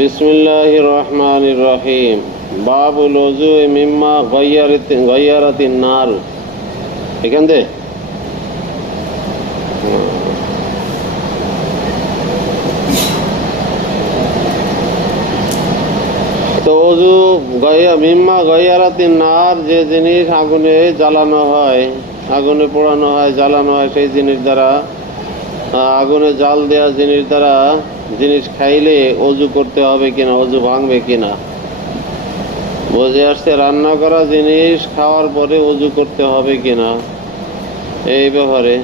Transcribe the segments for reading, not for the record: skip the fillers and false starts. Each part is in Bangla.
বিসমিল্লাহির রহমানির রহিম। বাবুল ওযু মিম্মা গায়্যারাতিন নার। এখান থেকে তো ওযু মিম্মা গায়্যারাতিন নার, যে জিনিস আগুনে জ্বালানো হয়, আগুনে পোড়ানো হয়, জ্বালানো হয়, সেই জিনিস দ্বারা, আগুনে জাল দেওয়া জিনিস দ্বারা জিনিস খাইলে ওযু করতে হবে কিনা, ওযু ভাঙবে কিনা। বুঝে আসছে? রান্না করা জিনিস খাওয়ার পরে ওযু করতে হবে কিনা, এই ব্যাপারে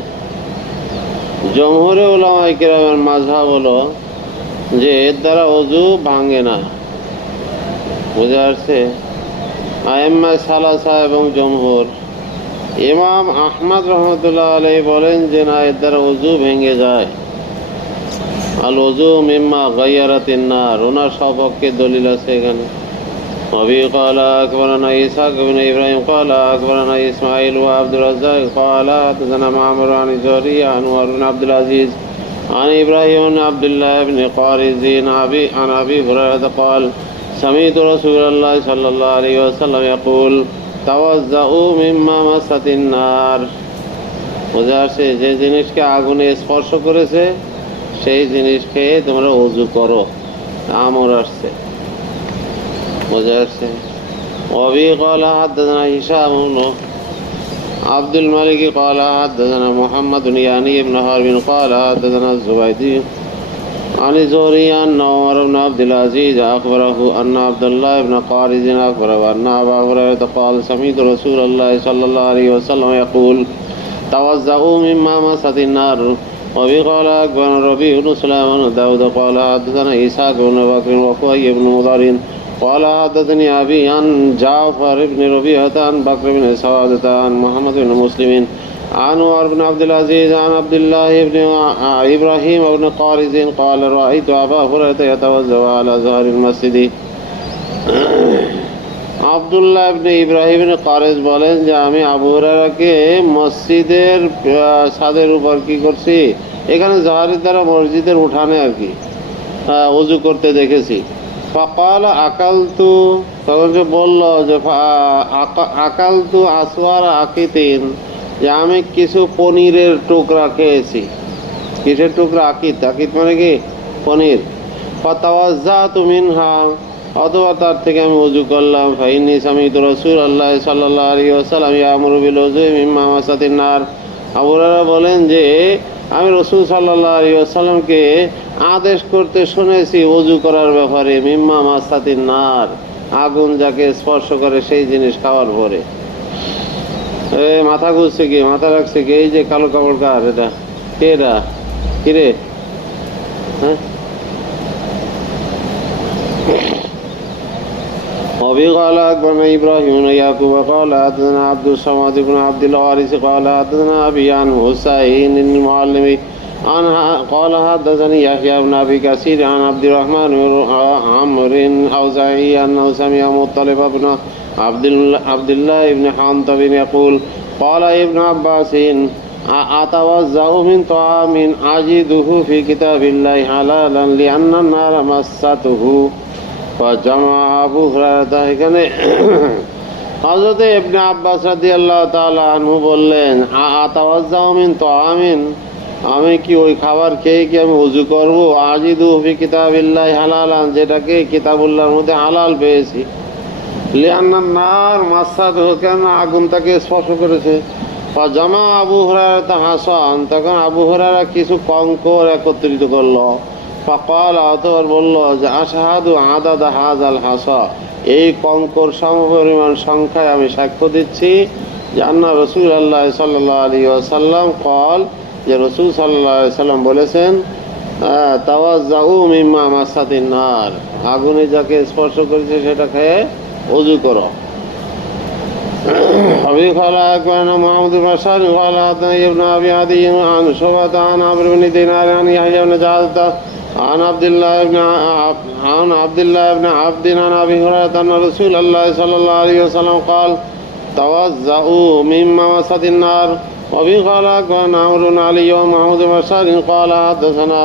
জমহুরে উলামায়ে কেরামের মাযহাব হলো যে এর দ্বারা ওযু ভাঙে না। বুঝে আসছে? আইম্মায়ে সালাসা এবং জমহুর। ইমাম আহমদ রহমতুল্লাহ আলাইহি বলেন যে না, এর দ্বারা ওযু ভেঙে যায়। আল ওযু মিম্মা গায়্যারাতিন নার, ওনার সপক্ষে দলিল আছে এখানে। وبه قال أخبرنا إسحاق بن إبراهيم قال أخبرنا إسماعيل وعبد الرزاق قال حدثنا معمر عن الزهري عن عمر بن عبد العزيز عن إبراهيم بن عبد الله بن قارز عن أبي هريرة قال سمعت رسول الله صلى الله عليه وسلم يقول توضؤوا مما مست النار। বোঝা আসছে? যে জিনিসকে আগুনে স্পর্শ করেছে সেই জিনিস খেয়ে তোমরা ওযু করো। আমর আসছে। বোঝা যাচ্ছে? وبه قال حدثنا هشام بن عبد الملك قال حدثنا محمد يعني بن حرب قال حدثنا الزبيدي عن الزهري أن عمر بن عبد العزيز أخبره أن عبد الله بن قارز أخبره أن أبا هريرة قال سمعت رسول الله صلى الله عليه وسلم يقول توضؤوا مما مست النار। وبه قال أخبرنا ربيع بن سليمان داود قال حدثنا إسحاق بن بكر وخوي بن مضر قال حدثني أبي عن جعفر بن ربيعة عن بكر بن سوادة عن محمد بن مسلم عن عمر بن عبد العزيز عن عبد الله بن إبراهيم بن قارز قال رأيت أبا هريرة يتوضأ على ظهر المسجد। আব্দুল্লাহ ইবনে ইব্রাহিম ইবনে কারেজ বলেন যে আমি আবু হুরায়রাকে মসজিদের ছাদের উপর কি করছি, এখানে জহরের দ্বারা মসজিদের উঠানে আর কি ওযু করতে দেখেছি। ফাকাল আকালতু, তখন সে বলল যে আকালতু আসওয়ার আকিতিন, যে আমি কিছু পনিরের টুকরা খেয়েছি। কিসের টুকরা? আকিত। আকিত মানে কি? পনির। ফাতাওয়াজ্জাতু মিনহা, অথবা তার থেকে আমি ওযু করলাম। ফাইন্নী সামি'তু রাসূলুল্লাহ সাল্লাল্লাহু আলাইহি ওয়াসাল্লাম ইয়ামুরু বিল ওযু মিম্মা মাসাতিন নার। আবু হুরায়রা বলেন যে আমি রাসূল সাল্লাল্লাহু আলাইহি ওয়াসাল্লামকে আদেশ করতে শুনেছি ওযু করার ব্যাপারে, মিম্মা মাসাতিন নার, আগুন যাকে স্পর্শ করে সেই জিনিস খাওয়ার পরে। মাথা ঘুরছে কি? মাথা রাখছে কি? এই যে কালো কাপড় কার? এটা কে? এটা কিরে? হ্যাঁ, وبه قال أخبرنا إبراهيم بن يعقوب قال حدثنا عبد الصمد بن عبد الوارث قال حدثنا أبي عن حسين المعلم قال حدثني يحيى بن أبي كثير عن عبد الرحمن بن عمرو الأوزاعي أنه سمع مطلب بن عبد الله بن حنطب يقول قال ابن عباس أتوضأ من طعام أجده في كتاب الله حلالا لأن النار مسته জামা আবু হুরায়রা। এখানে হযরত ইবনে আব্বাস রাদিয়াল্লাহু তাআলা আনহু বললেন আতাওয়াজ্জাউ মিন তাআমিন, আমি কি ওই খাবার খেয়ে কি আমি ওযু করব? আজিদু ফি কিতাবিল্লাহি হালালান, যেটাকে কিতাবুল্লাহর মধ্যে হালাল পেয়েছি। লিআন্নান নার মাসাতহু, কেন আগুন তাকে স্পর্শ করেছে। জামা আবু হুরায়রা হাসান, তখন আবু হুরায়রা কিছু কঙ্কর একত্রিত করলো। ফাকাল, অতঃপর বলল যে আশহাদু আদাদা হাযাল হাসা, এই কঙ্কর সমপরিমাণ সংখ্যায় আমি সাক্ষ্য দিচ্ছি যে আন্না রাসূলুল্লাহ সাল্লাল্লাহু আলাইহি ওয়াসাল্লাম ক্বাল, যে রাসূল সাল্লাল্লাহু আলাইহি ওয়াসাল্লাম বলেছেন তাওয়াজ্জাউ মিম্মা মাসাতিন নার, আগুনে যাকে স্পর্শ করেছে সেটা খেয়ে ওযু করো। أبي قال أخبرنا محمد بن بشار قال حدثنا ابن أبي عدي عن شعبة عن عمرو بن دينار عن يحيى بن سعد عن عبد الله بن عبد عن أبي هريرة أن رسول الله صلى الله عليه وسلم قال توضؤوا مما مست النار। وبه قال أخبرنا عمرو بن علي ومحمود بن بشار قال حدثنا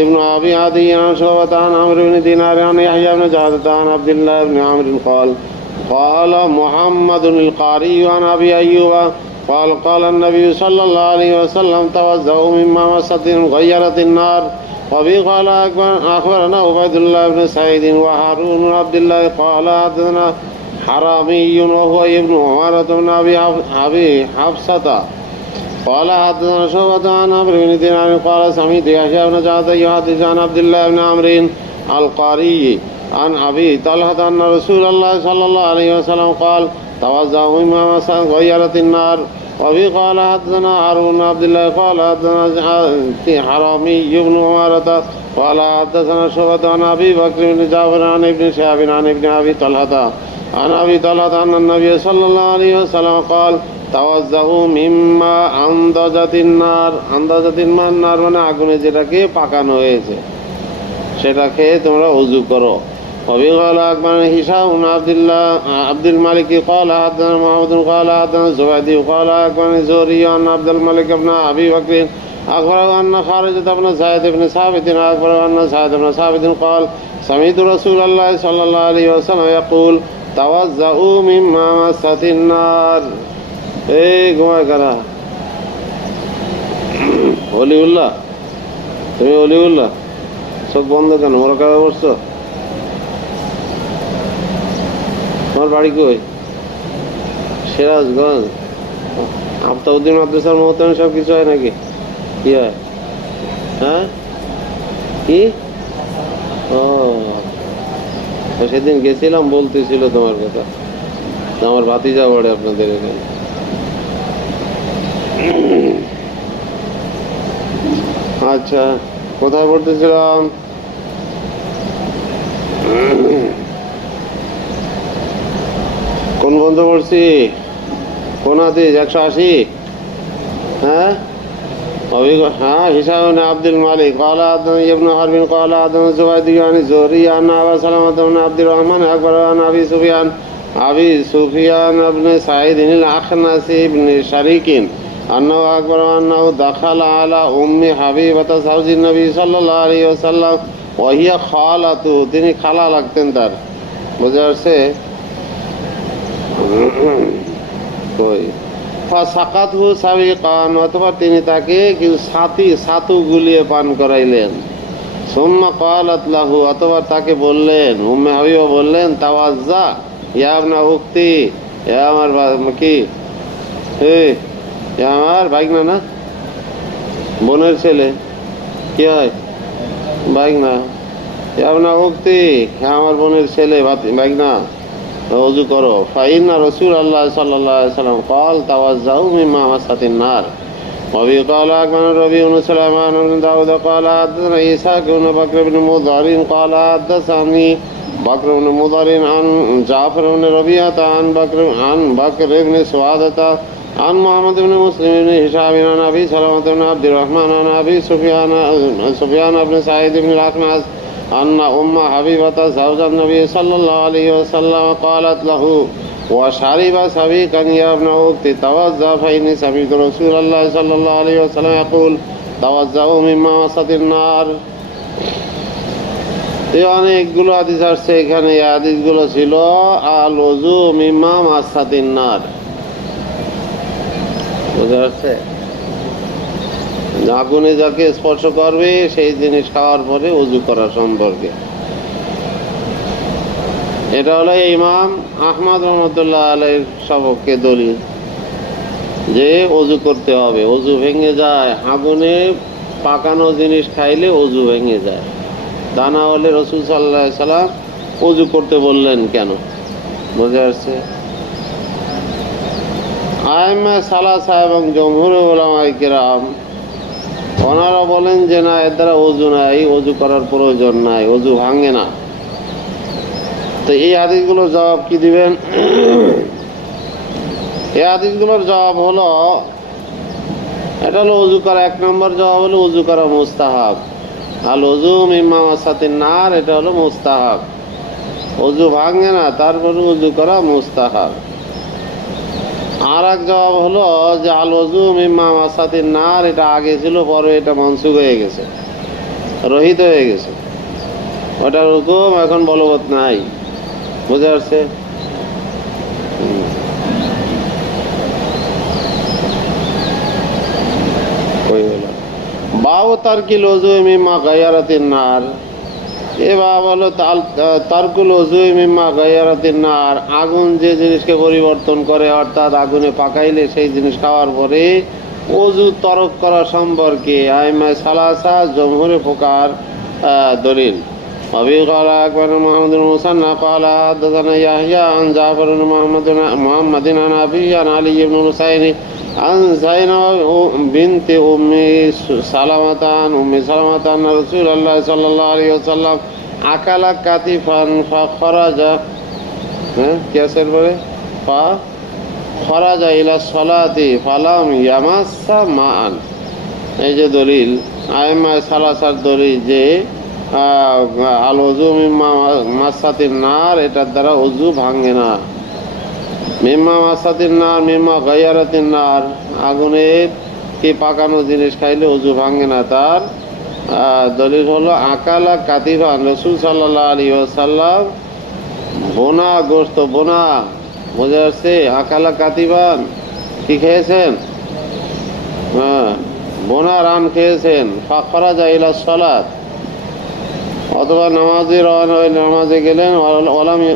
ابن أبي عدي عن شعبة عن عمرو بن دينار عن يحيى بن جعدة عن عبد الله بن عمرو قال محمد القاري عن أبي أيوب قال النبي صلى الله عليه وسلم توزعوا مما مست غيرت النار. وبه قال أخبرنا عبيد الله بن سعيد وهارون بن عبد الله قال حدثنا حرامي وهو ابن عمارة بن أبي حفصة قال حدثنا شعبة عن عمرو بن دينار قال سمعت يحيى بن جعدة يحدث عن عبد الله بن عمرو القاري عن أبي طلحة أن رسول الله صلى الله عليه وسلم قال توزعوا مما مست غيرت النار. وبه قال حدثنا هارون بن عبد الله قال حدثنا حرامي بن عمارة قال حدثنا شعبة عن أبي بكر بن جابر عن ابن شهاب عن ابن أبي طلحة عن أبي طلحة أن النبي صلى الله عليه وسلم قال توزعوا مما أنضجت النار. আন্দাজাত النار মানে আগুনে যেটাকে পাকানো হয়েছে সেটা খেয়ে তোমরা ওযু করো। وبه قال أخبرنا هشام بن عبد الملك قال حدثنا محمد قال حدثنا الزبيدي قال أخبرني زهري عن عبد الملك بن أبي بكر أخبره أن خارجة بن زيد بن ثابت أخبره أن زيد بن ثابت قال سمعت رسول الله صلى الله عليه وسلم يقول توزعوا مما مست النار. এই ঘুমায় কারা? অলিউল্লাহ, তুমি অলিউল্লাহ? চোখ বন্ধ কেন? মোরকাবে বসছো? তোমার বাড়ি কই? সিরাজগঞ্জ। আফতাবউদ্দিন মাদ্রাসার মহতামে সব কিছু হয় নাকি? কি হয়? হ্যাঁ কি? ও সেদিন গেছিলাম, বলতেছিল তোমার কথা, আমার ভাতিজা পড়ে আপনাদের এখানে। আচ্ছা, কোথায় পড়তেছিলাম? কোন বন্ধ পড়ছি? কোন হাদিস? 180? হ্যাঁ হ্যাঁ, হিসাব আব্দুল মালিক قال حدثنا ابن حرب قال حدثنا الزبيدي عن الزهري عن أبي سلمة بن عبد الرحمن أخبره عن أبي سفيان بن سعيد الأخنس بن شريك أنه أخبره أنه دخل على أم حبيبة زوج النبي صلى الله عليه وسلم وهي خالته, তিনি খালা লাগতেন তার। বুঝে আসছে? ফাসাকাতহু সাবিকান, অথবা তিনি তাকে কিছু ছাতু গুলিয়ে পান করাইলেন। সুম্মা ক্বালাত লাহু, অথবা তাকে বললেন, উম্মে হাবিবা বললেন, তাওয়াজ্জা ইয়া ইবনা উখতি, এ আমার কি, আমার ভাগনা না, বোনের ছেলে, কি হয় ভাগনা, ইয়া ইবনা উখতি, আমার বোনের ছেলে ভাগনা, ওযু করো। ফাইন্না রাসূলুল্লাহ সাল্লাল্লাহু আলাইহি ওয়াসাল্লাম قال توزعوا مما مست النار. وبه قال أخبرنا ربيع بن سليمان بن داود قال حدثنا عيسى بن بكر بن مضر قال حدثني بكر بن مضر عن جعفر بن ربيعة عن بكر بن سوادة عن محمد بن مسلم بن هشام عن أبي سلمة بن عبد الرحمن عن أبي سفيان بن سعيد بن الأخنس أن أم حبيبة زوج النبي صلى الله عليه وسلم قالت له وشرب سبيقا يا ابن أختي توزع فإني سمعت رسول الله صلى الله عليه وسلم يقول توزعوا مما مست النار. অনেকগুলো হাদিস আসছে এখানে, এই হাদিসগুলো ছিল আল ওযু মিম্মা মাসাতিন নার। বুঝতে পারছে? আগুনে যাকে স্পর্শ করবে সেই জিনিস খাওয়ার পরে ওযু করা সম্পর্কে। এটা হলো ইমাম আহমদ রহমতুল্লাহ আলাইহির সবকে দলিল যে ওযু করতে হবে। ওযু ভেঙে যায়, আগুনে পাকানো জিনিস খাইলে ওযু ভেঙে যায়। তা না হলে রাসূল সাল্লাল্লাহু আলাইহি সাল্লাম ওযু করতে বললেন কেন? বুঝে আসছে? আইম্মা সালাসা এবং জমহুর উলামায়ে কেরাম ওনারা বলেন যে না, এর দ্বারা ওযু নাই, ওযু করার প্রয়োজন নাই, ওযু ভাঙে না। তো এই হাদিসগুলোর জবাব কি দিবেন? এই হাদিসগুলোর জবাব হলো, এটা হলো ওযু করা, এক নম্বর জবাব হলো ওযু করা মুস্তাহাব। আল ওযু মিম্মা মাসাতিন নার, এটা হলো মুস্তাহাব। ওযু ভাঙে না, তারপরে ওযু করা মুস্তাহাব। আর এক জবাব হলো যে আল ওযু মিম্মা মাসাতিন নার, এটা আগে ছিল, পরে এটা মনসুখ হয়ে গেছে। রহিত হয়ে গেছে, ওটার হুকুম এখন বলবৎ নাই। বুঝে আসছে? বাবু তারকিল ওযু মিম্মা গায়রাতিন নার, এ বাব হলো তারকুল ওযু মিম্মা গায়রাতিন নার, আগুন যে জিনিসকে পরিবর্তন করে, অর্থাৎ আগুনে পাকাইলে সেই জিনিস খাওয়ার পরে ওযু তরক করা সম্পর্কে আইমায়ে সালাসা জমহুরে ফুকাহার দলিল। وفي قال أكبر محمد المثنى قال حدثنا يحيى عن جعفر بن محمد عن أبيه عن علي بن حسين عن زينب بنت أم سلمة عن أم سلمة أن رسول الله صلى الله عليه وسلم أكل كتفا فخرج فخرج إلى الصلاة فلم يمس ماء। এই যে দলিল আইমায়ে সালাসার দলিল যে আল ওযু মিম্মা মাসাতিন নার, এটার দ্বারা ওযু ভাঙে না। মিম্মা মাসাতিন নার মিম্মা গায়রাতিন নার, আগুনের কি পাকানো জিনিস খাইলে ওযু ভাঙে না, তার দলিল হলো আকালা কাতিফান, রাসূল সাল্লাল্লাহু আলাইহি ওয়াসাল্লাম বোনা গোশত, বোনা, বুঝে আসছে? আকালা কাতিফান কি খেয়েছেন? বোনা রান খেয়েছেন। ফাখরাজা ইলা সালাত, অথবা নামাজে রওনা হয়ে নামাজে গেলেন,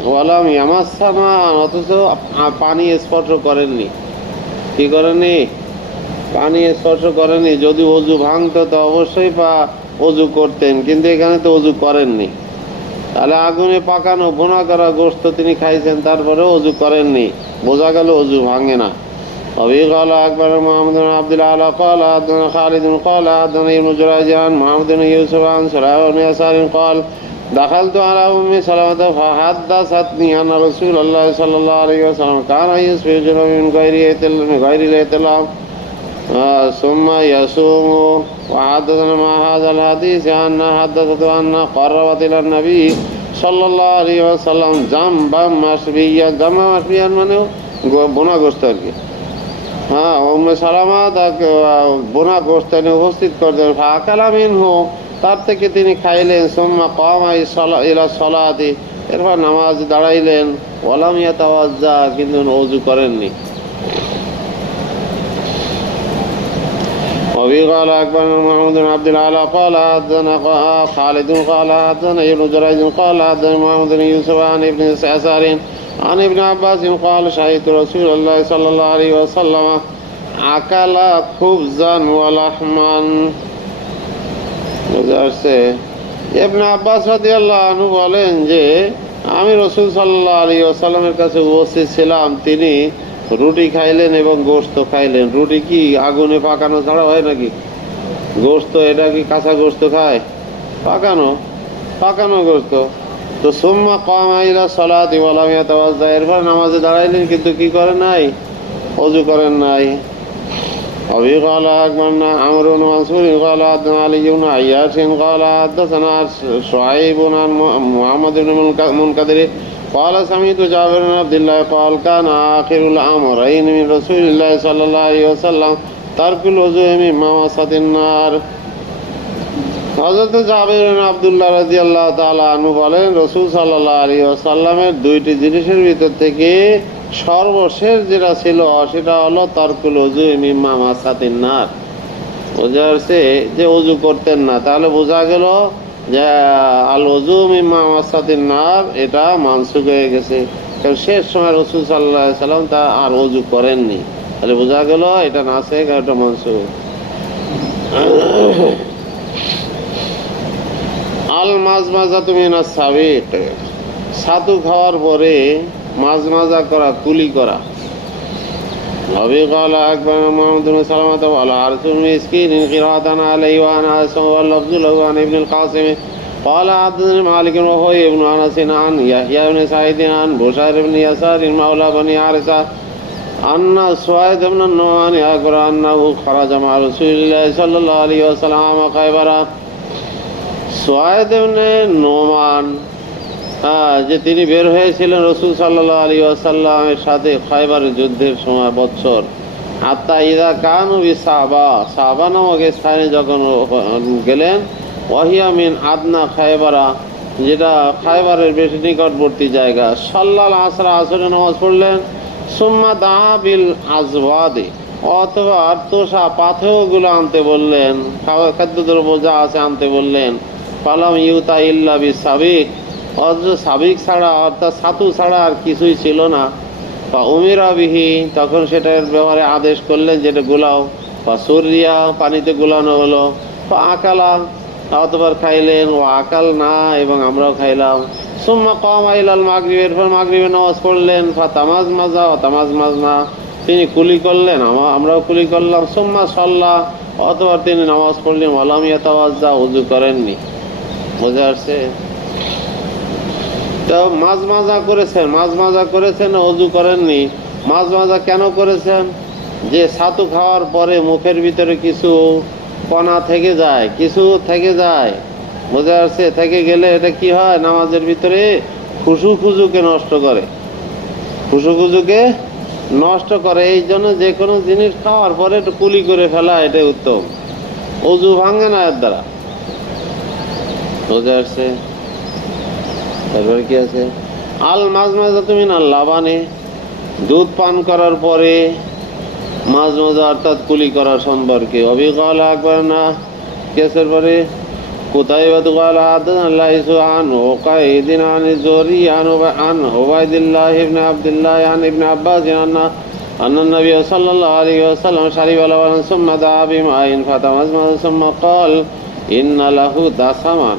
ওয়ালাম ইয়ামাসসা মা'আন, অথচ পানি স্পর্শ করেননি। কি করেননি? পানি স্পর্শ করেননি। যদি ওযু ভাঙতো তো অবশ্যই ওযু করতেন, কিন্তু এখানে তো ওযু করেননি। তাহলে আগুনে পাকানো বোনা করা গোশত তিনি খাইছেন, তারপরে ওযু করেননি, বোঝা গেল ওযু ভাঙে না। وفي قال أكبر محمد بن عبد الأعلى قال حدثنا خالد قال حدثنا ابن جريج عن محمد بن يوسف عن سليمان بن يسار قال دخلت على أم سلمة فحدثتني أن رسول الله صلى الله عليه وسلم كان يصبح جنوبا من غير الاحتلام ثم يصوم. وحدثنا مع هذا الحديث أن حدثته أن قربت إلى النبي صلى الله عليه وسلم جنبا مشويا, জাম্বা মাশবিয়ান মানে বোনা গোশত আর কি। উম্মে সালামা তাকে বোনা গোশত এনে উপস্থিত করতেন। ফাকালা মিনহু, তার থেকে তিনি খাইলেন। সুম্মা কামা ইলা সালাতি, এরপর নামাজ দাঁড়াইলেন। ওয়ালাম ইয়াতাওয়াজ্জা, কিন্তু ওযু করেননি। وفي قال أكبرنا محمد بن عبد الأعلى قال حدثنا خالد قال حدثنا ابن جريج قال حدثنا محمد بن يوسف عن ابن يسار عن ابن عباس قال شهدت رسول الله صلى الله عليه وسلم أكل خبزا ولحما। ইবনে আব্বাস রাদিয়াল্লাহু আনহু বলেন যে আমি রাসূল সাল্লাল্লাহু আলাইহি ওয়াসাল্লামের কাছে উপস্থিত ছিলাম, তিনি রুটি খাইলেন এবং গোশত খাইলেন। রুটি কি আগুনে পাকানো ছাড়া হয় নাকি? গোশত এটা কি কাঁচা গোশত খায়? পাকানো গোশত। তো সুম্মা কামা ইলা সালাতি ওয়া লাম ইয়াতাওয়াজ্জা, এরপর নামাজে দাঁড়াইলেন কিন্তু কি করেন নাই? ওযু করেন নাই। أبي قال أكبرنا عمرو بن منصور قال حدثنا علي بن عياش قال حدثنا شعيب عن محمد بن منكدر قال سمعت جابر بن عبد الله قال كان آخر الأمرين من رسول الله صلى الله عليه وسلم ترك الوضوء مما مست النار। হযরত জাবের বিন আব্দুল্লাহ রাদিয়াল্লাহু তাআলা আনহু বলেন, রাসূল সাল্লাল্লাহু আলাইহি ওয়াসাল্লামের দুইটি জিনিসের ভিতর থেকে সর্বশেষ যেটা ছিল সেটা হলো তারকুল ওযু মিম্মা মাসাতিন নার। বোঝা যাচ্ছে যে ওযু করতেন না, তাহলে বোঝা গেল যে আল ওযু মিম্মা মাসাতিন নার এটা মানসুখ হয়ে গেছে, কারণ শেষ সময় রাসূল সাল্লাল্লাহু আলাইহি ওয়াসাল্লাম তা আর ওযু করেননি। তাহলে বোঝা গেল এটা নাসিখ, এটা মানসুখ। আল মাজমাজাতু মিনাস সাবিক, ছাতু খাওয়ার পরে মাজমাজা করা, কুলি করা। أبي قال أكبرنا محمد بن سلمة وعلى عرس المسكين قراءة عليه وعن أنس واللفظ له عن ابن القاسم قال حدثني مالك وهو ابن أنس عن يحيى بن سعيد عن بشير بن يسار مولى بني حارثة أن سويد بن النعمان أخبر أنه خرج مع رسول الله صلى الله عليه وسلم عام خيبر। سويد بن النعمان যে তিনি বের হয়েছিলেন রাসূল সাল্লাল্লাহু আলাইহি ওয়াসাল্লামের সাথে খায়বারের যুদ্ধের সময় বছর। হাত্তা ইযা কানু বিসাবা, সাবা নামক স্থানে যখন গেলেন, ওয়াহিয়া মিন আদনা খায়বারা, যেটা খায়বারের বেশি নিকটবর্তী জায়গা। সাল্লাল আসরা, আসরের নামাজ পড়লেন। সুম্মা দাহা বিল আজওয়াদি, অথবা তোষা পাথেয়গুলো আনতে বললেন, খাদ্যদ্রব্য যা আছে আনতে বললেন। ফালাম ইউতা ইল্লা বি সাবিক, অথচ সাবিক ছাড়া অর্থাৎ ছাতু ছাড়া আর কিছুই ছিল না। বা উমিরা বিহি, তখন সেটার ব্যাপারে আদেশ করলেন যেটা গোলাও। বা সুরিয়া, পানিতে গোলানো হলো। বা আকালা, অতবার খাইলেন। ও আকাল না, এবং আমরাও খাইলাম। সুম্মা কামা ইলাল মাগরিব, এরপর মাগরিবের নামাজ পড়লেন। ফা তামাজ মাজা ও তামাজ মাজনা, তিনি কুলি করলেন, আমরাও কুলি করলাম। সুম্মা সাল্লাহ, অতবার তিনি নামাজ পড়লেন। ওয়ালাম ইয়াতাওয়াজ্জা, ওযু করেননি। বুঝে আসছে? তো মাঝ মাজা করেছেন, ওযু করেননি। মাঝ মাজা কেন করেছেন? যে ছাতু খাওয়ার পরে মুখের ভিতরে কিছু কণা থেকে যায়, বুঝে আসছে? থেকে গেলে এটা কি হয়, নামাজের ভিতরে খুশুখুজুকে নষ্ট করে। এই জন্য যে কোনো জিনিস খাওয়ার পরে একটু কুলি করে ফেলা, এটাই উত্তম। ওযু ভাঙে না এর দ্বারা। বুঝে আসছে? তারপরে কি আছে? আল মাজমাজা তুমি না লাবানে, দুধ পান করার পরে মাজমাজা অর্থাৎ কুলি করা সম্পর্কে। অবিকাল আকবর না, কেসের পরে قتيبة قال حدثنا الليث عن عقيل عن الزهري عن عبيد الله بن عبد الله عن ابن عباس أن النبي صلى الله عليه وسلم شرب لبنا ثم دعا بماء فتمزمز ثم قال إن له دسما।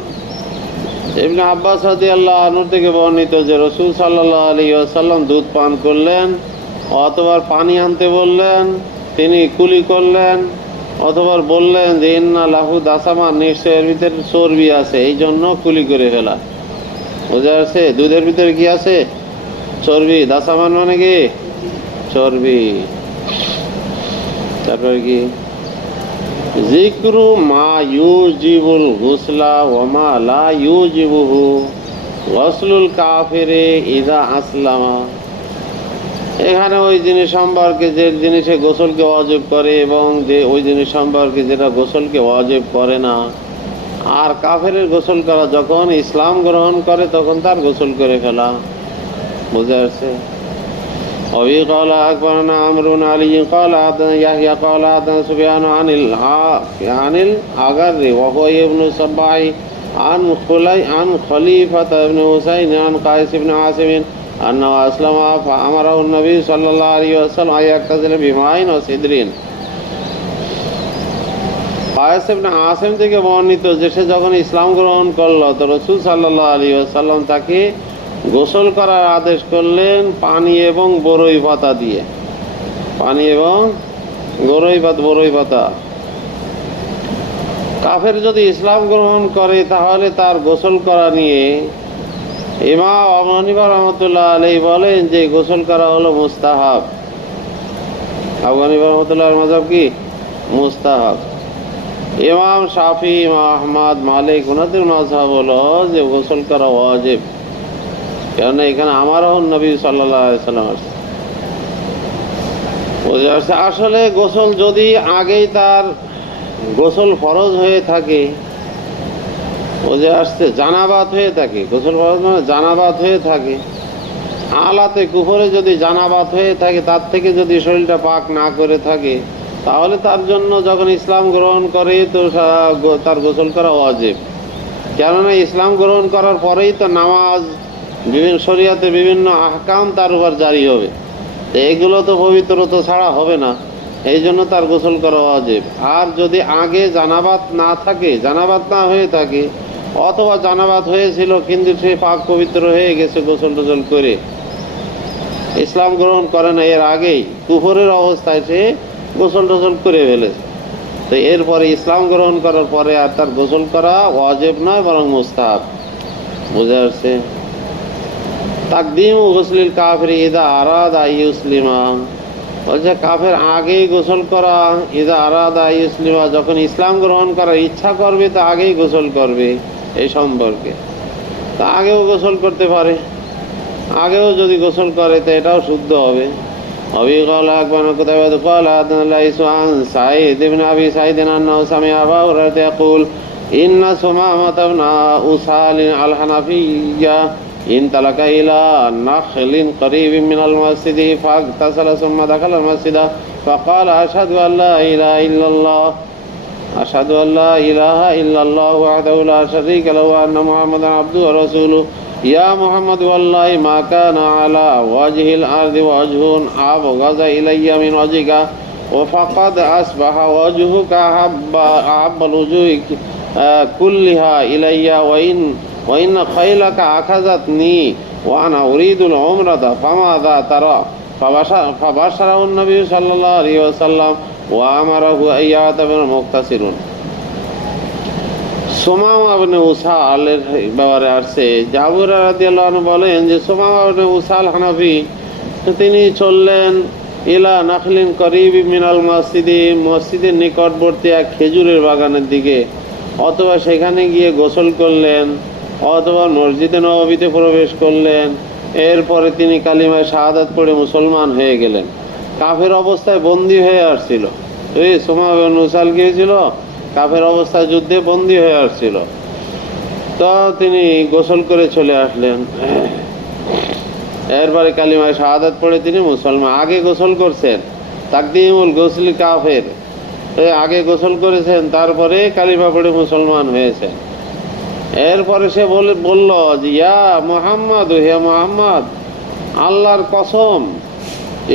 ইবনে আব্বাস রাদিয়াল্লাহু আনহু থেকে বর্ণিত যে রাসূল সাল্লাল্লাহু আলাইহি ওয়াসাল্লাম দুধ পান করলেন, অথবা পানি আনতে বললেন, তিনি কুলি করলেন, অথবা বললেন যে ইন্না লাহু দাসামান, নিশ্চয় এর ভিতরে চর্বি আছে, এই জন্য কুলি করে ফেলা। বুঝা যাচ্ছে? দুধের ভিতরে কি আছে? চর্বি। দাসামান মানে কি? চর্বি। তারপরে কি? যিকরু মা ইউজিবুল গুসলা ওয়া মা লা ইউজিবুহু, গসলুল কাফিরে ইযা আসলামা। এখানে ওই জিনিস সম্পর্কে, যে জিনিসে গোসলকে ওয়াজিব করে, এবং যে ওই জিনিস সম্পর্কে যেটা গোসলকে ওয়াজিব করে না। আর কাফেরের গোসল করা, যখন ইসলাম গ্রহণ করে তখন তার গোসল করে ফেলা। বুঝে আসছে? وفي قال أخبرنا عمرو بن علي قال حدثنا يحيى قال حدثنا سفيان عن الأغر وهو ابن الصباح عن خليفة بن حسين عن قيس بن عاصم أنه أسلم فأمره النبي صلى الله عليه وسلم أن يغتسل بماء وسدر। কায়েস ইবনে আসিম থেকে বর্ণিত যে সে যখন ইসলাম গ্রহণ করল, তো রাসূল সাল্লাল্লাহু আলাইহি ওয়াসাল্লাম তাকে গোসল করার আদেশ করলেন পানি এবং বরই পাতা দিয়ে। পানি এবং বরই পাতা। কাফের যদি ইসলাম গ্রহণ করে তাহলে তার গোসল করা নিয়ে ইমাম আবু হানিফা রাহমাতুল্লাহ আলাইহি বলেন যে গোসল করা হলো মুস্তাহাব। আবু হানিফা রাহমাতুল্লাহর মাযহাব কি? মুস্তাহাব। ইমাম শাফি, ইমাম আহমদ, মালিক, ওনাদের মাযহাব হলো যে গোসল করা ওয়াজিব। কেননা এখানে আমারও নবী সাল্লাল্লাহু আলাইহি ওয়াসাল্লাম আসছে। আসলে গোসল যদি আগেই তার গোসল ফরজ হয়ে থাকে, বুঝে আসছে, জানাবাত হয়ে থাকে, গোসল ফরজ মানে জানাবাত হয়ে থাকে, আলাতে কুফরে যদি জানাবাত হয়ে থাকে, তার থেকে যদি শরীরটা পাক না করে থাকে, তাহলে তার জন্য যখন ইসলাম গ্রহণ করে তো তার গোসল করা ওয়াজিব। কেননা ইসলাম গ্রহণ করার পরেই তো নামাজ, বিভিন্ন শরিয়াতে বিভিন্ন আহকাম তার উপর জারি হবে। এগুলো তো পবিত্রতা ছাড়া হবে না, এই জন্য তার গোসল করা ওয়াজিব। আর যদি আগে জানাবাত না হয়ে থাকে, অথবা জানাবাত হয়েছিল কিন্তু সে পাক পবিত্র হয়ে গেছে গোসল টোসল করে, ইসলাম গ্রহণ করে না, এর আগেই কুফরের অবস্থায় সে গোসল টোসল করে ফেলেছে, তো এরপরে ইসলাম গ্রহণ করার পরে আর তার গোসল করা ওয়াজিব নয়, বরং মুস্তাহাব। বুঝে আসছে? তাকদিমু গুসলিল কাফির ইযা আরাদা ইউসলিমা, বলছে কাফের আগেই গোসল করা, ইযা আরাদা ইউসলিমা, যখন ইসলাম গ্রহণ করার ইচ্ছা করবে তা আগেই গোসল করবে। এই সম্পর্কে তা আগেও গোসল করতে পারে, আগেও যদি গোসল করে তো এটাও শুদ্ধ হবে। أبي قال أخبرنا قتيبة قال حدثنا الليث عن سعيد بن أبي سعيد أنه سمع أبا هريرة يقول ইন্না সুমামাতা ইবনা উসাল আল হানাফিয়্যা ইনতালাকা ইলা নাখলিন করিবিন মিনাল মসজিদি ফাগতাসালা সুম্মা দাখালা আল মসজিদা ফাকালা আশহাদু আল্লা ইলাহা ইল্লাল্লাহ أشهد أن لا إله إلا الله وحده لا شريك له وأن محمدا عبده ورسوله يا محمد والله ما كان على وجه الأرض وجه أبغض إلي من وجهك وفقد أصبح وجهك أحب الوجوه كلها إلي وإن خيلك أخذتني وأنا أريد العمرة فماذا ترى فبشره النبي صلى الله عليه وسلم وأمره أن يعتمر مغتسل সুমামা ইবনে উসাল এর ব্যাপারে আসছে জাবর রাদিয়াল্লাহু আনহু বলেন যে সুমামা ইবনে উসাল হানাফি তিনি চললেন ইলা নাখলিন করিব মিনাল মসজিদে মসজিদের নিকটবর্তী এক খেজুরের বাগানের দিকে অথবা সেখানে গিয়ে গোসল করলেন অথবা মসজিদে নববীতে প্রবেশ করলেন এরপরে তিনি কালিমায়ে শাহাদাত পড়ে মুসলমান হয়ে গেলেন কাফের অবস্থায় বন্দী হয়ে আসছিল এই সুমামা ইবনে উসাল গিয়েছিল কাফের অবস্থায় যুদ্ধে বন্দী হয়ে আসছিল তো তিনি গোসল করে চলে আসলেন এরপরে কালিমায়ে শাহাদাত পড়ে তিনি মুসলমান আগে গোসল করছেন তাকদিমুল গোসলি কাফের আগে গোসল করেছেন তারপরে কালিমা পড়ে মুসলমান হয়েছেন এরপরে সে বলল যে ইয়া মুহাম্মদ হে মুহাম্মদ আল্লাহর কসম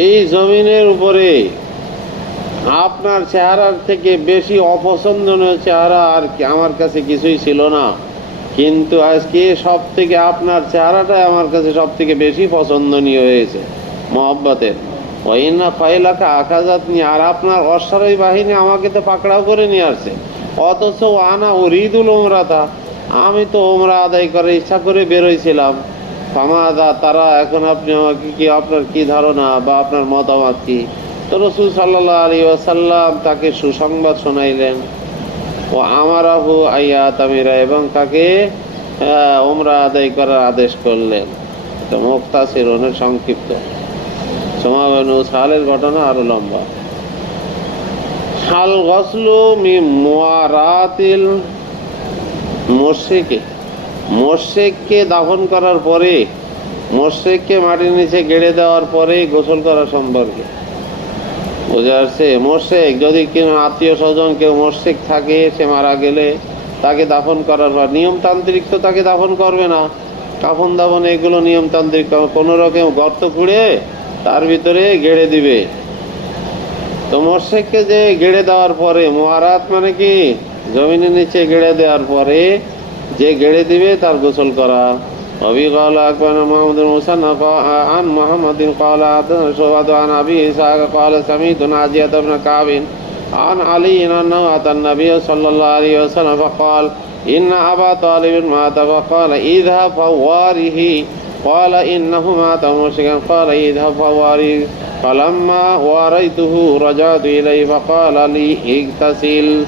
এই জমিনের উপরে আপনার চেহারার থেকে বেশি অপছন্দনীয় চেহারা আর আমার কাছে কিছুই ছিল না কিন্তু আজকে সব থেকে আপনার চেহারাটাই আমার কাছে সব থেকে বেশি পছন্দনীয় হয়েছে মহব্বতের ওয়াইনা ফাইলাকা আখাজাত নিয়ে আর আপনার অশ্বারোহী বাহিনী আমাকে তো পাকড়াও করে নিয়ে আসছে অথচ আনা উরিদুল উমরাতা আমি তো উমরা আদায় করে ইচ্ছা করে বেরোইছিলাম ফামাদা তারা এখন আপনি আমাকে কি আপনার কি ধারণা বা আপনার মতামত কি তো রাসূল সাল্লাল্লাহু আলাইহি ওয়াসাল্লাম তাকে সুসংবাদ শোনাইলেন ও আমারাহু আইয়াতামিরা এবং তাকে উমরা আদায় করার আদেশ করলেন তো মুখতাসিরুনের সংক্ষিপ্ত সুমামা ইবনে উসালের ঘটনা আরো লম্বা হাল গসলু মিন মুওয়ারাতিল মুশরিককে দাফন করার পরে মুশরিককে মাটির নিচে গেড়ে দেওয়ার পরে গোসল করা সম্পর্কে বোঝা যাচ্ছে মুশরিক যদি কেউ আত্মীয় স্বজন কেউ মুশরিক থাকে সে মারা গেলে তাকে দাফন করার পর নিয়মতান্ত্রিক তো তাকে দাফন করবে না কাফন দাফন এগুলো নিয়মতান্ত্রিক কোনো রকম গর্ত খুঁড়ে তার ভিতরে গেড়ে দিবে তো মুশরিককে যে গেড়ে দেওয়ার পরে মুহারাত মানে কি জমিনের নিচে গেড়ে দেওয়ার পরে যে গেড়ে দিবে তার গোসল করা أبي قال أكبر محمد المثنى عن محمد قال حدثنا شعبة عن أبي إسحاق قال سمعت ناجية بن كعب عن علي أنه أتى النبي صلى الله عليه وسلم فقال إن أبا طالب مات فقال اذهب فواره قال إنه مات مشركا قال اذهب فواره فلما واريته رجعت إليه فقال لي اغتسل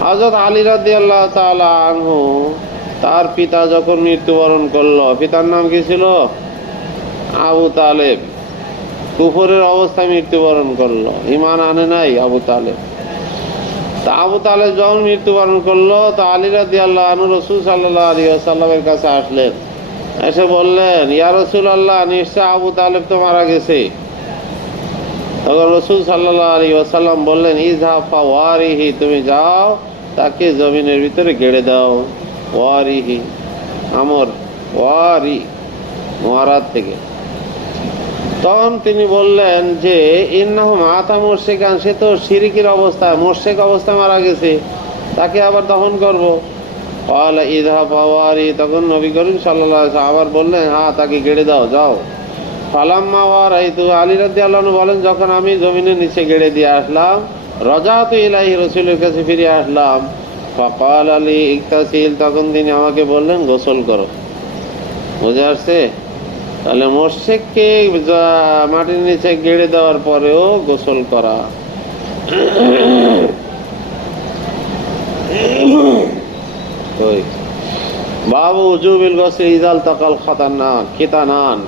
হযরত আলী রাদিয়াল্লাহু তাআলা আনহু তার পিতা যখন মৃত্যুবরণ করলো পিতার নাম কি ছিল আবু তালেব কুফরের অবস্থায় মৃত্যুবরণ করলো ঈমান আনে নাই আবু তালেব তা আবু তালেব যখন মৃত্যুবরণ করলো তো আলী রাদিয়াল্লাহু আনহু রাসূল সাল্লাল্লাহু আলাইহি ওয়াসাল্লামের কাছে আসলেন এসে বললেন ইয়া রাসূলুল্লাহ নিশ্চয় আবু তালেব তো মারা গেছে তখন রাসূল সাল্লাল্লাহু আলাইহি ওয়াসাল্লাম বললেন ইযহাব ফাওয়ারিহি তুমি যাও তাকে জমিনের ভিতরে গেড়ে দাও ওয়ারিহি আমর ওয়ারি মুয়ারাত থেকে তখন তিনি বললেন যে ইন্নাহু মাতা মুশরিকান সে তো শিরকের অবস্থায় মুশরিক অবস্থায় মারা গেছে তাকে আবার দফন করব ক্বালা ইযহাব ফাওয়ারি তখন নবী করিম সাল্লাল্লাহু আলাইহি ওয়াসাল্লাম আবার বললেন হ্যাঁ তাকে গেড়ে দাও যাও ফালাম্মা ওয়ারাইতু আলী রাদিয়াল্লাহু আনহু বলেন যখন আমি জমিনের নিচে গেড়ে দিয়ে আসলাম রাজাতু ইলাইহি রাসূলের কাছে ফিরে আসলাম ফাকাল আলী ইগতাসিল তখন তিনি আমাকে বললেন গোসল করো বুঝে আসছে তাহলে মুশরিককে মাটির নিচে গেড়ে দেওয়ার পরেও গোসল করা বাবু উজুবিল গোসল ইজাল তাকাল খিতানান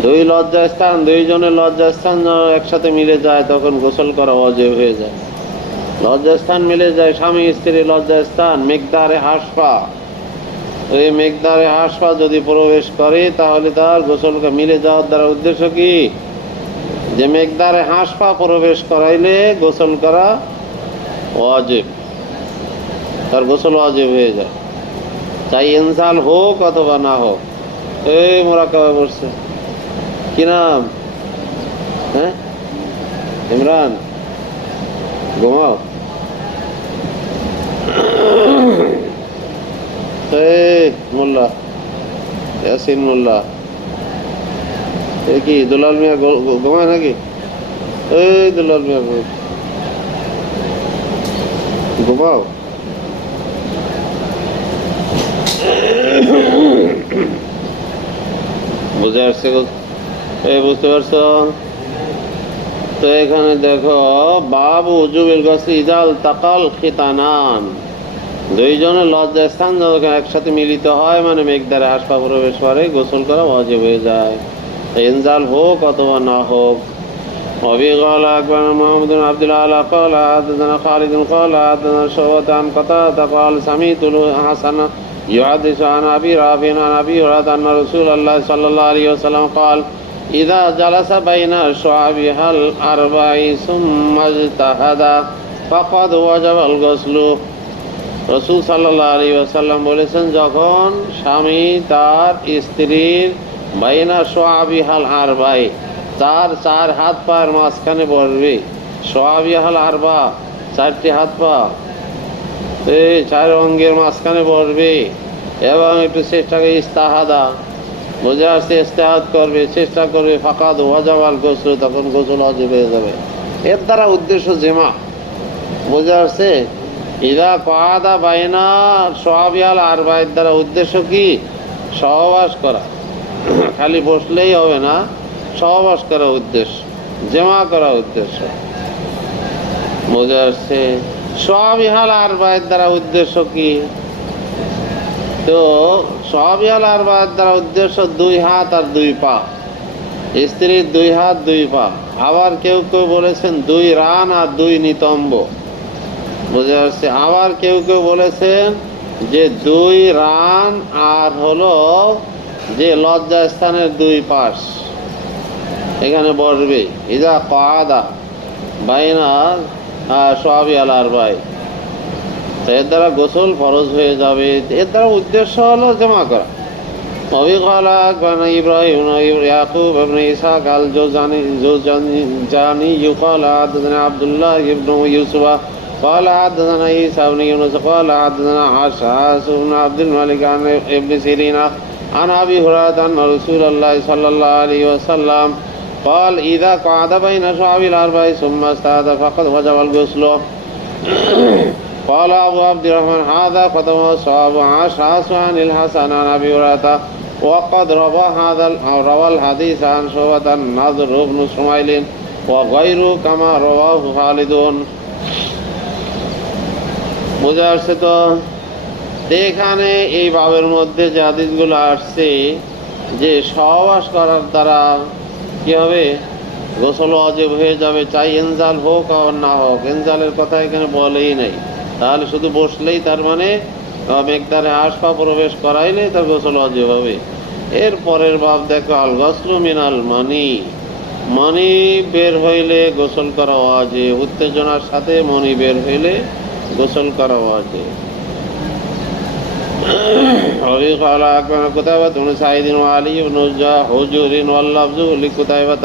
দুই লজ্জাস্থান দুইজনের লজ্জাস্থান একসাথে মিলে যায় তখন গোসল করা ওয়াজিব হয়ে যায় লজ্জাস্থান মিলে যায়, স্বামী স্ত্রী লজ্জাস্থান মেঘদারে হাসপা, ওই মেঘদারে হাসপা যদি প্রবেশ করে তাহলে তার গোসল মিলে যাওয়ার দ্বারা উদ্দেশ্য কি, যে মেঘদারে হাসপা প্রবেশ করাইলে গোসল করা ওয়াজিব, তার গোসল ওয়াজিব হয়ে যায়, চাই ইনসাল হোক অথবা না হোক। এই মোরাকাবা করছে, কি নাম? হ্যাঁ, ইমরান, ঘুমাও। মোল্লা ইয়াসিন মোল্লা, এ কি দুলাল মিয়া ঘুমায় নাকি? এই দুলাল মিয়া ঘুমাও। বুঝে আসছে? বুঝতে পারছো? তো এখানে দেখো, বাবু উজুবিল গোসল ইদাল তাকাল খিতানান, দুইজনের লজ্জা স্থান যখন একসাথে মিলিত হয় মানে মেঘদারে হাসপা প্রবেশ করে গোসল করা ওয়াজিব হয়ে যায়, ইনজাল হোক অথবা না হোক। وفي قال أخبرنا محمد بن عبد الله قال حدثنا خالد قال حدثنا شعبة عن قتادة قال سمعت الحسن يحدث عن أبي رافع عن أبي هريرة أن رسول الله صلى الله عليه وسلم قال إذا جلس بين شعبها الأربع ثم اجتهد فقد وجب الغسل। রসুল সাল্লাল্লাহু আলাইহি ওয়াসাল্লাম বলেছেন, যখন স্বামী তার স্ত্রীর বাইনা শুআবিহাল আরবাই, তার চার হাত পায়ের মাঝখানে বসবে, শুআবিহাল আরবা চারটি হাত পা, এই চার অঙ্গের মাঝখানে বসবে এবং একটু চেষ্টা করে ইস্তাহাদা, বুঝে আসছে, ইস্তেহাদ করবে, চেষ্টা করবে, ফাকাদ ওয়াজাবাল গোসল, তখন গোসল ওয়াজিব হয়ে যাবে। এর দ্বারা উদ্দেশ্য জেমা, বুঝে আসছে? ইদা কাদা বাইনা শুআবিহাল আরবায়ের দ্বারা উদ্দেশ্য কি, সহবাস করা, খালি বসলেই হবে না, সহবাস করা উদ্দেশ্য, জেমা করা উদ্দেশ্য, বুঝে আসছে? শুআবিহাল আরবায়ের দ্বারা উদ্দেশ্য কি, তো শুআবিহাল আরবায়ের দ্বারা উদ্দেশ্য দুই হাত আর দুই পা, স্ত্রীর দুই হাত দুই পা, আবার কেউ কেউ বলেছেন দুই রান আর দুই নিতম্ব, বুঝে আসছে? আবার কেউ কেউ বলেছেন যে দুই রান আর হলো যে লজ্জা স্থানের দুই পাশ, এখানে বসবে। ইদা কাদা বাইনা শুআবিহাল আরবাই, এর দ্বারা গোসল ফরজ হয়ে যাবে, এর দ্বারা উদ্দেশ্য হলো জমা করা। وفي قال أخبرنا إبراهيم بن يعقوب بن إسحاق الجوزجاني قال حدثنا عبد الله بن يوسف قال حدثنا عيسى بن يونس قال حدثنا عاصم بن عبد الملك عن ابن سيرين عن أبي هريرة أن رسول الله صلى الله عليه وسلم قال إذا قعد بين شعب الأربع ثم استعاد فقد وجب الغسل। قال أبو عبد الرحمن هذا ختمه الصواب عاصم عن الحسن عن أبي هريرة وقد روى الحديث عن شعبة النضر بن شميل وغيره كما رواه خالد। বুঝে আসছে তো? এখানে এই বাবের মধ্যে যে হাদিসগুলো আসছে যে সহবাস করার দ্বারা কি হবে, গোসল ওয়াজিব হয়ে যাবে, চাই ইনজাল হোক আর না হোক, ইনজালের কথা এখানে বলেই নাই, তাহলে শুধু বসলেই তার মানে মেঘদারে হাসপা প্রবেশ করাইলে তার গোসল ওয়াজিব হবে। এর পরের বাব দেখো, আল গসলু মিনাল মানি, মনি বের হইলে গোসল করা ওয়াজিব, উত্তেজনার সাথে মনি বের হইলে গোসল করা ওয়াজিব। وفي قال أخبرنا قتيبة بن سعيد وعلي بن حجر واللفظ لقتيبة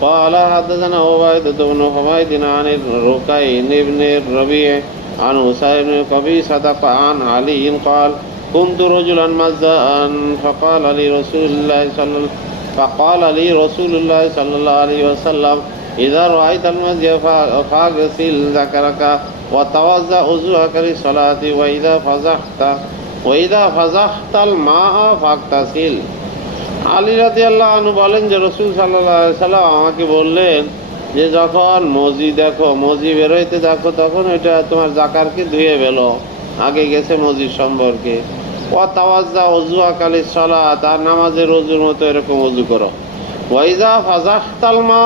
قال حدثنا عبيدة بن حميد عن الركين بن الربيع عن حسين بن قبيصة عن علي قال كنت رجلا مزاء فقال لي رسول الله صلى الله عليه وسلم إذا رأيت المزي فاغسل ذكرك وتوضأ وضوءك للصلاة وإذا فزحت الماء فاغتسل। আলী রাদিয়াল্লাহু আনহু বলেন যে রাসূল সাল্লাল্লাহু আলাইহি ওয়াসাল্লাম আমাকে বললেন যে যখন মজি বেরোইতে দেখো তখন ওইটা তোমার জাকারকে ধুয়ে ফেলো, আগে গেছে মজির সম্পর্কে। ওয়া তাওয়াজ্জা উযুআকা লিস-সালাত, আর নামাজের ওযুর মতো এরকম ওযু করো। ওয়া ইযা ফাযাহতাল মা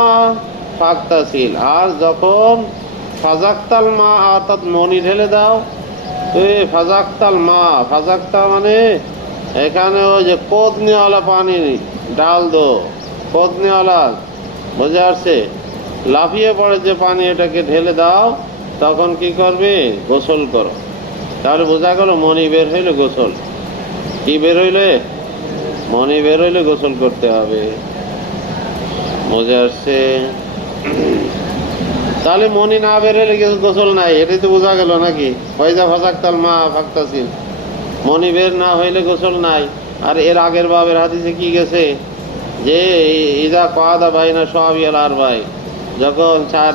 ফাগতাসিল, আর যখন ফাজাক্তাল মা, অর্থাৎ মনি ঢেলে দাও। ফাজাক্তাল মা, ফাজাক্তা মানে এখানে ওই যে কোদনিওয়ালা পানি ডাল দো, কোদনিওয়ালা, বোঝা যাচ্ছে? লাফিয়ে পড়ে যে পানি, এটাকে ঢেলে দাও, তখন কি করবে? গোসল করো। তাহলে বোঝা গেল মনি বের হইলে গোসল। কি বের হইলে? মনি বের হইলে গোসল করতে হবে, বোঝা যাচ্ছে? তাহলে মনি না বের হইলে গোসল নাই, এটাই তো বোঝা গেল নাকি? ওয়াইজা ফাজাক্তাল মা ফাক্তাসিল, মনি বের না হইলে গোসল নাই। আর এর আগের বাবের হাদিসে কি গেছে যে ইদা কাদা বাইনা সাবিয়াল আর ভাই, যখন চার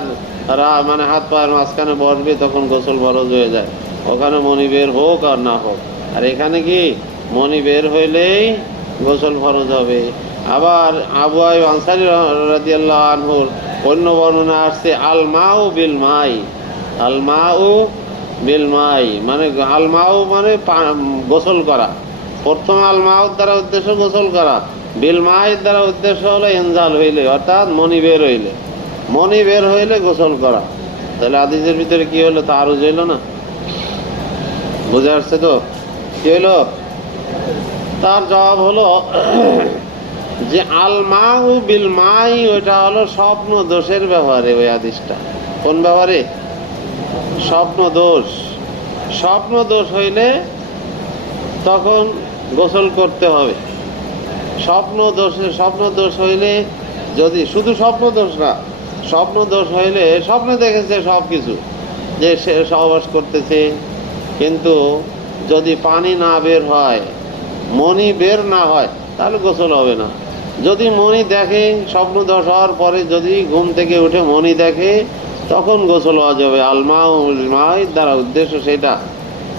মানে হাত পায়ের মাঝখানে বসবে তখন গোসল ফরজ হয়ে যায়। ওখানে মনি বের হোক আর না হোক। আর এখানে কি মনি বের হইলেই গোসল ফরজ হবে। আবার আবু আইয়ুব আনসারী রাদিয়াল্লাহু আনহুর অন্য বর্ণনা আসছে আল মাউ বিল মাই, আল মাউ বিল মাই মানে আল মাউ মানে গোসল করা। প্রথম আল মাউর দ্বারা উদ্দেশ্য গোসল করা, বিল মায়ের দ্বারা উদ্দেশ্য হলো ইনজাল হইলে, অর্থাৎ মনি বের হইলে। মনি বের হইলে গোসল করা। তাহলে হাদিসের ভিতরে কি হলো? তারুজ হইল না? বুঝে আসছে তো কি হইলো? তার জবাব হলো যে আল মাউ বিল মাই, ওইটা হলো স্বপ্ন দোষের ব্যাপারে। ওই হাদিসটা কোন ব্যাপারে? স্বপ্ন দোষ। স্বপ্ন দোষ হইলে তখন গোসল করতে হবে। স্বপ্ন দোষ হইলে, যদি শুধু স্বপ্ন দোষ না, স্বপ্ন দোষ হইলে স্বপ্নে দেখেছে সব কিছু, যে সে সহবাস করতেছে, কিন্তু যদি পানি না বের হয়, মনি বের না হয়, তাহলে গোসল হবে না। যদি মনি দেখে, স্বপ্ন দোষ হওয়ার পরে যদি ঘুম থেকে উঠে মনি দেখে, তখন গোসল হওয়া যাবে। আলমা মায়ের দ্বারা উদ্দেশ্য সেটা,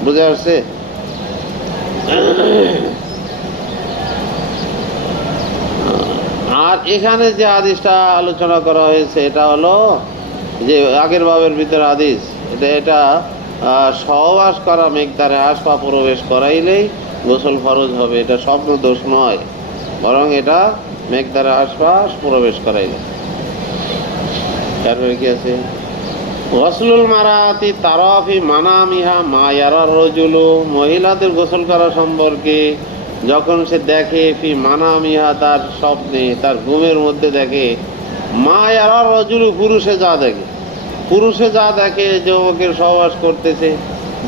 বুঝে আসছে? আর এখানে যে হাদিসটা আলোচনা করা হয়েছে এটা হলো যে আগের বাবের ভিতরে হাদিস, এটা সহবাস করা মেঘদারে হাসপা প্রবেশ করাইলেই গোসল ফরজ হবে। এটা স্বপ্ন দোষ নয়, বরং এটা মেঘদারে হাসপাস প্রবেশ করাইলে। তারপরে কি আছে? গোসলুল মারাতি তারাফি মানামিহা মা ইয়ারার রাজুলু, মহিলাদের গোসল করা সম্পর্কে যখন সে দেখে, ফি মানামিহা তার স্বপ্নে, তার ঘুমের মধ্যে দেখে, মা ইয়ারার রাজুলু পুরুষে যা দেখে, পুরুষে যা দেখে যে ওকে সহবাস করতেছে,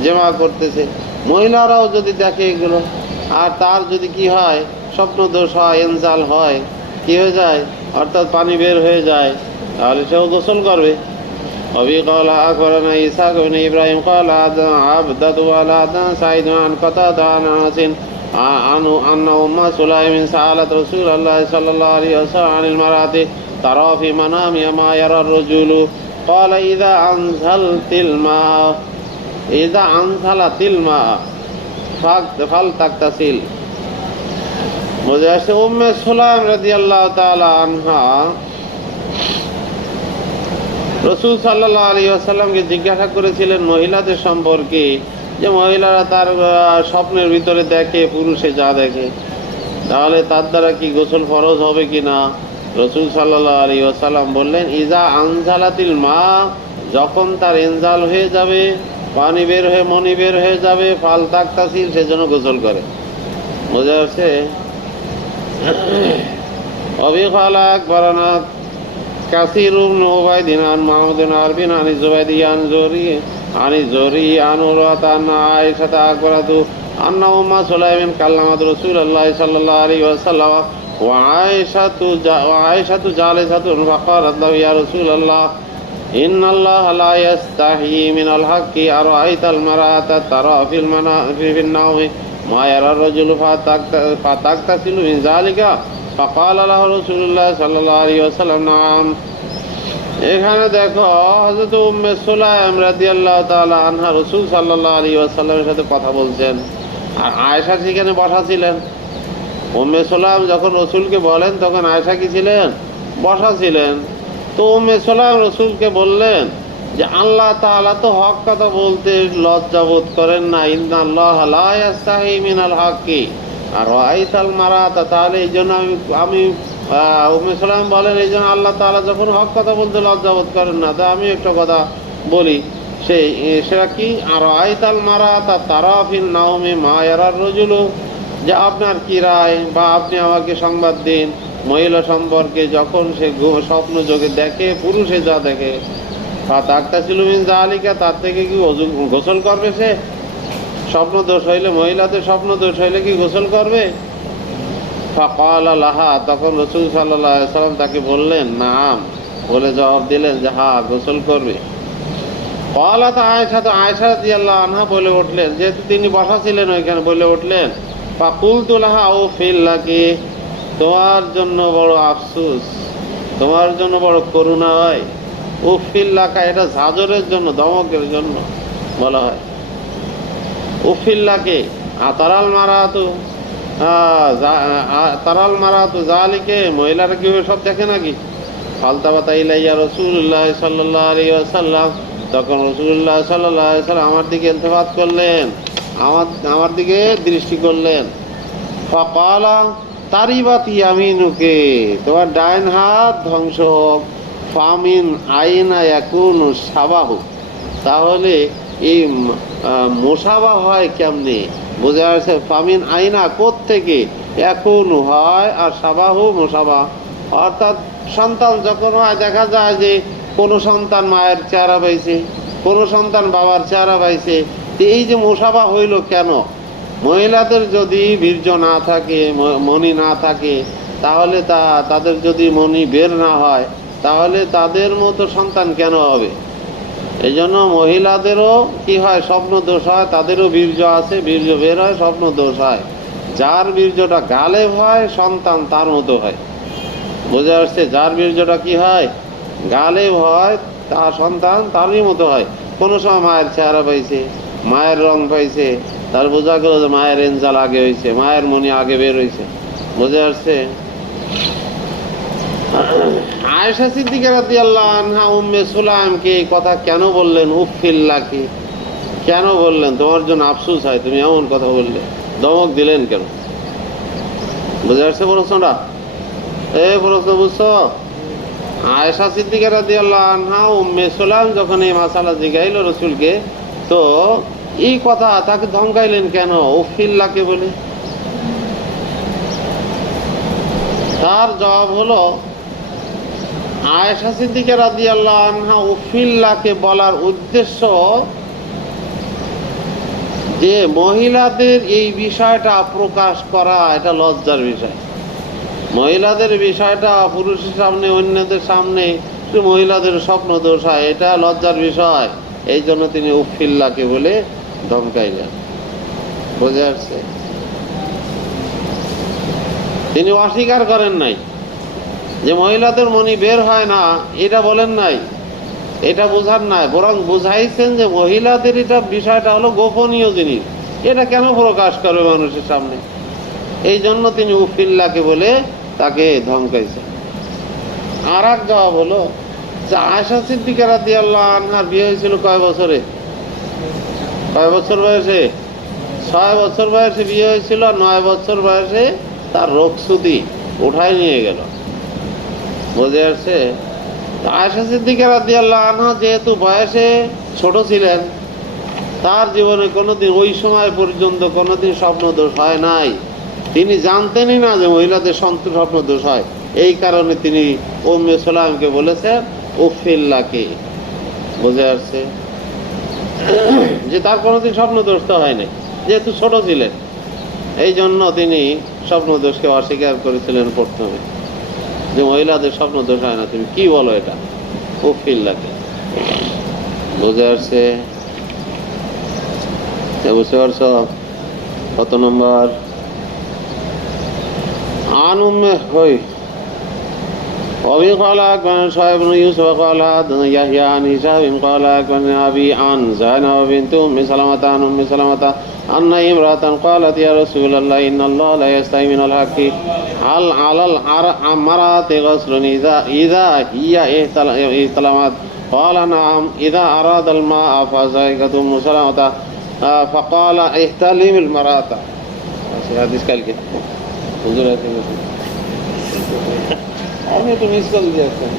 জেমা করতেছে, মহিলারাও যদি দেখে এগুলো, আর তার যদি কি হয়, স্বপ্ন দোষ হয়, ইনজাল হয়, কি হয়ে যায়, অর্থাৎ পানি বের হয়ে যায়, তাহলে সেও গোসল করবে। أبي قال أخبرنا إسحاق بن إبراهيم قال عبدة ولا سعيد عن قتادة عن أنس أن أم سليم سألت رسول الله صلى الله عليه وسلم عن المرأة ترى في منامها ما يرى الرجل قال إذا أنزلت الماء فلتغتسل। বুঝে আসছে? উম্মে সুলাইম রাদিয়াল্লাহু তাআলা আনহা রাসূল সাল্লাল্লাহু আলাইহি ওয়াসাল্লামকে জিজ্ঞাসা করেছিলেন মহিলাদের সম্পর্কে, যে মহিলারা তার স্বপ্নের ভিতরে দেখে পুরুষে যা দেখে, তাহলে তার দ্বারা কি গোসল ফরজ হবে কিনা? রাসূল সাল্লাল্লাহু আলাইহি ওয়াসাল্লাম বললেন, ইজা আনজালাতিল মা, যখন তার ইনজাল হয়ে যাবে, পানি বের হয়ে মনি বের হয়ে যাবে, ফাল তাকতাসিল, সেজন্য গোসল করে। বোঝা যাচ্ছে? অবি খালাক বারানা কাসির ইবনে উবাইদ আন মাহমুদ বিন আরবিন আন জুবাইদি আন জুরি আন উরওয়াতা আন আয়েশা আকবারাতু আন্না উম্মা সুলাইম কাল্লামাত রাসূলুল্লাহ সাল্লাল্লাহু আলাইহি ওয়াসাল্লাম ওয়া আয়েশাতু জালিসাতুন ফাকালাত লাহু ইয়া রাসূলুল্লাহ ইন্নাল্লাহা লা ইস্তাহি মিনাল হাক্কি আরাআইতাল মারাআতা তারা ফিল নাওমি মা ইয়ারা রাজুলু ফাতাগতাসিলু মিন যালিকা ফাকালা লাহু রাসূলুল্লাহ সাল্লাল্লাহু আলাইহি ওয়াসাল্লাম নাম। এখানে দেখো, হযরত উম্মে সুলাইম রাদিয়াল্লাহু তাআলা আনহা রাসূল সাল্লাল্লাহু আলাইহি ওয়াসাল্লামের সাথে কথা বলছেন, আর আয়েশা সেখানে বসা ছিলেন। উম্মে সুলাইম যখন রাসূলকে বলেন, তখন আয়েশা কি ছিলেন? বসা ছিলেন। তো উম্মে সুলাইম রাসূলকে বললেন যে আল্লাহ তাআলা তো হক কথা বলতে লজ্জা বোধ করেন না, ইন্নাল্লাহা লা ইস্তাহি মিনাল হাক্কি আর রাআইতাল মারাআতা, তাহলে এই জন্য আমি উম্মে সুলাইম বলেন, এই জন্য আল্লাহ তাআলা যখন হক কথা বলতে লজ্জা বোধ করেন না, তা আমি একটা কথা বলি সেটা কি? আর আয়তাল মারাতা তারাফিল নাওমে মা ইয়ারার রজুলু, যে আপনার কি রায়, বা আপনি আমাকে সংবাদ দিন মহিলা সম্পর্কে যখন সে স্বপ্ন যোগে দেখে পুরুষে যা দেখে। তাকতাসিলুমিন জালিকা, তার থেকে কি গোসল করবে? সে স্বপ্ন দোষ হইলে, মহিলাদের স্বপ্ন দোষ হইলে কি গোসল করবে? ফাকাল লাহা, তখন রাসূল সাল্লাল্লাহু আলাইহি সাল্লাম তাকে বললেন নাম, বলে জবাব দিলেন যে হ্যাঁ গোসল করবে। ক্বালাত আয়েশা, তো আয়েশা রাদিয়াল্লাহু আনহা বলে উঠলেন, যেহেতু তিনি বসা ছিলেন ওইখানে, বলে উঠলেন ফাকুলতু লাহা ও ফিল্লাকি, তোমার জন্য বড় আফসোস, তোমার জন্য বড় করুণা হয়। ও ফিল্লাকা, এটা জাজরের জন্য, ধমকের জন্য বলা হয়। উফিল্লাকে তারাল মারাতু, তারাল মারাতু জালিকে, মহিলারা কি সব দেখে নাকি? ফালতাবাতা ইলাইয়া রাসূলুল্লাহ সাল্লাল্লাহু আলাইহি ওয়াসাল্লাম, তখন রাসূলুল্লাহ সাল্লাল্লাহু আলাইহি ওয়াসাল্লাম আমার দিকে ইলতিফাত করলেন, আমার দিকে দৃষ্টি করলেন। ফাকালা তারিবাত ইয়ামিনুকে, তোমার ডাইন হাত ধ্বংস হোক। ফামিন আইনা ইয়াকুনু সাবাহু, তাহলে এই মোসাবা হয় কেমনে? বোঝা যাচ্ছে ফামিন আইনা, কোত্থেকে, এখন হয়, আর সাবাহু মোসাবা, অর্থাৎ সন্তান যখন হয় দেখা যায় যে কোনো সন্তান মায়ের চেহারা পাইছে, কোনো সন্তান বাবার চেহারা পাইছে। এই যে মোসাবা হইল কেন? মহিলাদের যদি বীর্য না থাকে, মনি না থাকে, তাহলে তাদের যদি মনি বের না হয়, তাহলে তাদের মতো সন্তান কেন হবে? এই জন্য মহিলাদেরও কি হয়, স্বপ্ন দোষ হয়, তাদেরও বীর্য আছে, বীর্য বের হয়, স্বপ্ন দোষ হয়। যার বীর্যটা গালেব হয় সন্তান তার মতো হয়। বোঝা যাচ্ছে? যার বীর্যটা কি হয়, গালেব হয়, তার সন্তান তারই মতো হয়। কোনো সময় মায়ের চেহারা পাইছে, মায়ের রং পাইছে, তার বোঝা গেল যে মায়ের এনজাল আগে হয়েছে, মায়ের মনি আগে বের হয়েছে। বোঝা যাচ্ছে? আয়েশা সিদ্দিকা রাদিয়াল্লাহু আনহা উম্মে সুলাইমকে এই কথা কেন বললেন? উফিল্লাকি, কেন বললেন? তোমার জন্য আফসোস হয়, তুমি এমন কথা বললে, ধমক দিলেন কেন? বুঝে আসছে প্রশ্নটা? এই প্রশ্ন বুঝছো? আয়েশা সিদ্দিকা রাদিয়াল্লাহু আনহা উম্মে সুলাইম যখন এই মাসালা জিগাইল রাসূলকে, তো এই কথা তাকে ধমকাইলেন কেন উফিল্লাকে বলে? তার জবাব হলো, আয়েশা সিদ্দিকা রাদিয়াল্লাহু আনহা উফিল্লাকে বলার উদ্দেশ্য যে মহিলাদের এই বিষয়টা প্রকাশ করা এটা লজ্জার বিষয়। মহিলাদের বিষয়টা পুরুষের সামনে, অন্যদের সামনে মহিলাদের স্বপ্ন দোষ হয়, এটা লজ্জার বিষয়। এই জন্য তিনি উফিল্লাকে বলে ধমকাইলেন। বুঝে আসছে? তিনি অস্বীকার করেন নাই যে মহিলাদের মনি বের হয় না, এটা বলেন নাই, এটা বোঝার নাই, বরং বুঝাইছেন যে মহিলাদের এটা বিষয়টা হলো গোপনীয় জিনিস, এটা কেন প্রকাশ করবে মানুষের সামনে। এই জন্য তিনি উফিল্লাকে বলে তাকে ধমকাইছেন। আর এক জবাব হলো যে আয়েশা সিদ্দিকা রাদিয়াল্লাহু আনহার বিয়ে হয়েছিল কয় বছরে? কয় বছর বয়সে? 6 বছর বয়সে বিয়ে হয়েছিল। 9 বছর বয়সে তার রোগশুদি উঠায় নিয়ে গেল। বুঝে আসছে? আয়েশা সিদ্দিকা রাদিয়াল্লাহু আনহা যেহেতু বয়সে ছোট ছিলেন, তার জীবনে কোনোদিন ওই সময় পর্যন্ত কোনোদিন স্বপ্ন দোষ হয় নাই। তিনি জানতেনই না যে মহিলাদের স্বপ্ন দোষ হয়। এই কারণে তিনি উম্মে সুলাইমকে বলেছেন উফিল্লাকে। বুঝে আসছে? যে তার কোনোদিন স্বপ্ন দোষ তো হয়নি, যেহেতু ছোট ছিলেন, এই জন্য তিনি স্বপ্ন দোষকে অস্বীকার করেছিলেন প্রথমে, যে মহিলাদের স্বপ্ন দোষ হয় না, তুমি কি বলো এটা? উফিল্লাকে। বুঝে আসছে? বুঝতে পারছো? কত নম্বর? عن أمه وفي قال أكبر شعيب بن يوسف قال حدثنا يحيى عن هشام قال أكبر أبي عن زينب بنت أم سلمة عن أم سلمة أن امرأة قالت يا رسول الله إن الله لا يستحي من الحق هل على المرأة غسل إذا هي احتلمت؟ قال نعم إذا أراد الماء فزكت أم سلمة فقال احتلم المرأة. حديث قال كده হুজুর আছে, আমি একটু মিস কল দিয়ে আসতাম।